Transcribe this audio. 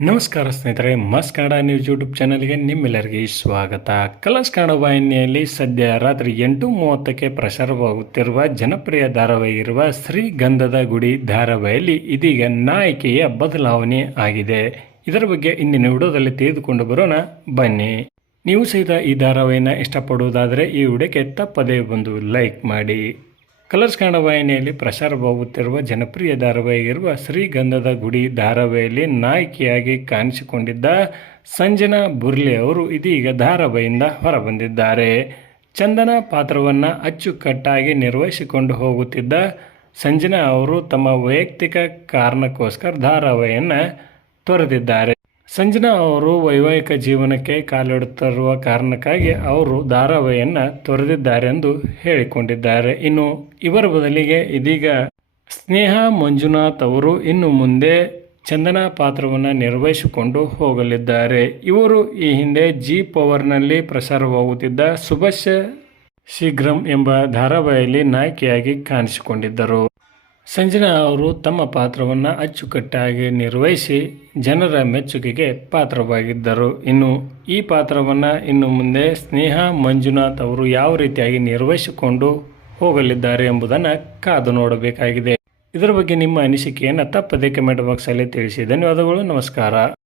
ನಮಸ್ಕಾರ ಸ್ನೇಹಿತರೆ, ಮಸ್ ಕನ್ನಡ ನ್ಯೂಸ್ ಯೂಟ್ಯೂಬ್ ಚಾನಲ್ಗೆ ನಿಮ್ಮೆಲ್ಲರಿಗೆ ಸ್ವಾಗತ. ಕಲರ್ಸ್ ಕನ್ನಡ ವಾಹಿನಿಯಲ್ಲಿ ಸದ್ಯ ರಾತ್ರಿ 8:30ಕ್ಕೆ ಪ್ರಸಾರವಾಗುತ್ತಿರುವ ಜನಪ್ರಿಯ ಧಾರಾವಾಹಿ ಇರುವ ಶ್ರೀಗಂಧದ ಗುಡಿ ಧಾರಾವಾಹಿಯಲ್ಲಿ ಇದೀಗ ನಾಯಕಿಯ ಬದಲಾವಣೆ ಆಗಿದೆ. ಇದರ ಬಗ್ಗೆ ಇಂದಿನ ವಿಡಿಯೋದಲ್ಲಿ ತಿಳಿದುಕೊಂಡು ಬರೋಣ ಬನ್ನಿ. ನೀವು ಸಹಿತ ಈ ಧಾರಾವಾಹಿನ ಇಷ್ಟಪಡುವುದಾದರೆ ಈ ವಿಡಿಯೋಕ್ಕೆ ತಪ್ಪದೇ ಒಂದು ಲೈಕ್ ಮಾಡಿ. ಕಲರ್ಸ್ ಕನ್ನಡ ವಾಹಿನಿಯಲ್ಲಿ ಪ್ರಸಾರವಾಗುತ್ತಿರುವ ಜನಪ್ರಿಯ ಧಾರಾವಾಹಿಯಿರುವ ಶ್ರೀಗಂಧದ ಗುಡಿ ಧಾರಾವಾಹಿಯಲ್ಲಿ ನಾಯಕಿಯಾಗಿ ಕಾಣಿಸಿಕೊಂಡಿದ್ದ ಸಂಜನಾ ಬುರ್ಲೆ ಅವರು ಇದೀಗ ಧಾರಾವಾಹಿಯಿಂದ ಹೊರಬಂದಿದ್ದಾರೆ. ಚಂದನಾ ಪಾತ್ರವನ್ನು ಅಚ್ಚುಕಟ್ಟಾಗಿ ನಿರ್ವಹಿಸಿಕೊಂಡು ಹೋಗುತ್ತಿದ್ದ ಸಂಜನಾ ಅವರು ತಮ್ಮ ವೈಯಕ್ತಿಕ ಕಾರಣಕ್ಕೋಸ್ಕರ ಧಾರಾವಾಹಿಯನ್ನು ತೊರೆದಿದ್ದಾರೆ. ಸಂಜನಾ ಅವರು ವೈವಾಹಿಕ ಜೀವನಕ್ಕೆ ಕಾಲಿಡುತ್ತಿರುವ ಕಾರಣಕ್ಕಾಗಿ ಅವರು ಧಾರಾವಾಹಿಯನ್ನು ತೊರೆದಿದ್ದಾರೆ ಎಂದು ಹೇಳಿಕೊಂಡಿದ್ದಾರೆ. ಇನ್ನು ಇವರ ಬದಲಿಗೆ ಇದೀಗ ಸ್ನೇಹ ಮಂಜುನಾಥ್ ಅವರು ಇನ್ನು ಮುಂದೆ ಚಂದನಾ ಪಾತ್ರವನ್ನು ನಿರ್ವಹಿಸಿಕೊಂಡು ಹೋಗಲಿದ್ದಾರೆ. ಇವರು ಈ ಹಿಂದೆ ಜಿ ಪವರ್ನಲ್ಲಿ ಪ್ರಸಾರವಾಗುತ್ತಿದ್ದ ಶುಭಶ್ಯ ಶೀಘ್ರಂ ಎಂಬ ಧಾರಾವಾಹಿಯಲ್ಲಿ ನಾಯಕಿಯಾಗಿ ಕಾಣಿಸಿಕೊಂಡಿದ್ದರು. ಸಂಜನಾ ಅವರು ತಮ್ಮ ಪಾತ್ರವನ್ನು ಅಚ್ಚುಕಟ್ಟಾಗಿ ನಿರ್ವಹಿಸಿ ಜನರ ಮೆಚ್ಚುಗೆಗೆ ಪಾತ್ರವಾಗಿದ್ದರು. ಇನ್ನು ಈ ಪಾತ್ರವನ್ನು ಇನ್ನು ಮುಂದೆ ಸ್ನೇಹ ಮಂಜುನಾಥ್ ಅವರು ಯಾವ ರೀತಿಯಾಗಿ ನಿರ್ವಹಿಸಿಕೊಂಡು ಹೋಗಲಿದ್ದಾರೆ ಎಂಬುದನ್ನು ಕಾದು ನೋಡಬೇಕಾಗಿದೆ. ಇದರ ಬಗ್ಗೆ ನಿಮ್ಮ ಅನಿಸಿಕೆಯನ್ನು ತಪ್ಪದೇ ಕಮೆಂಟ್ ಬಾಕ್ಸಲ್ಲಿ ತಿಳಿಸಿ. ಧನ್ಯವಾದಗಳು. ನಮಸ್ಕಾರ.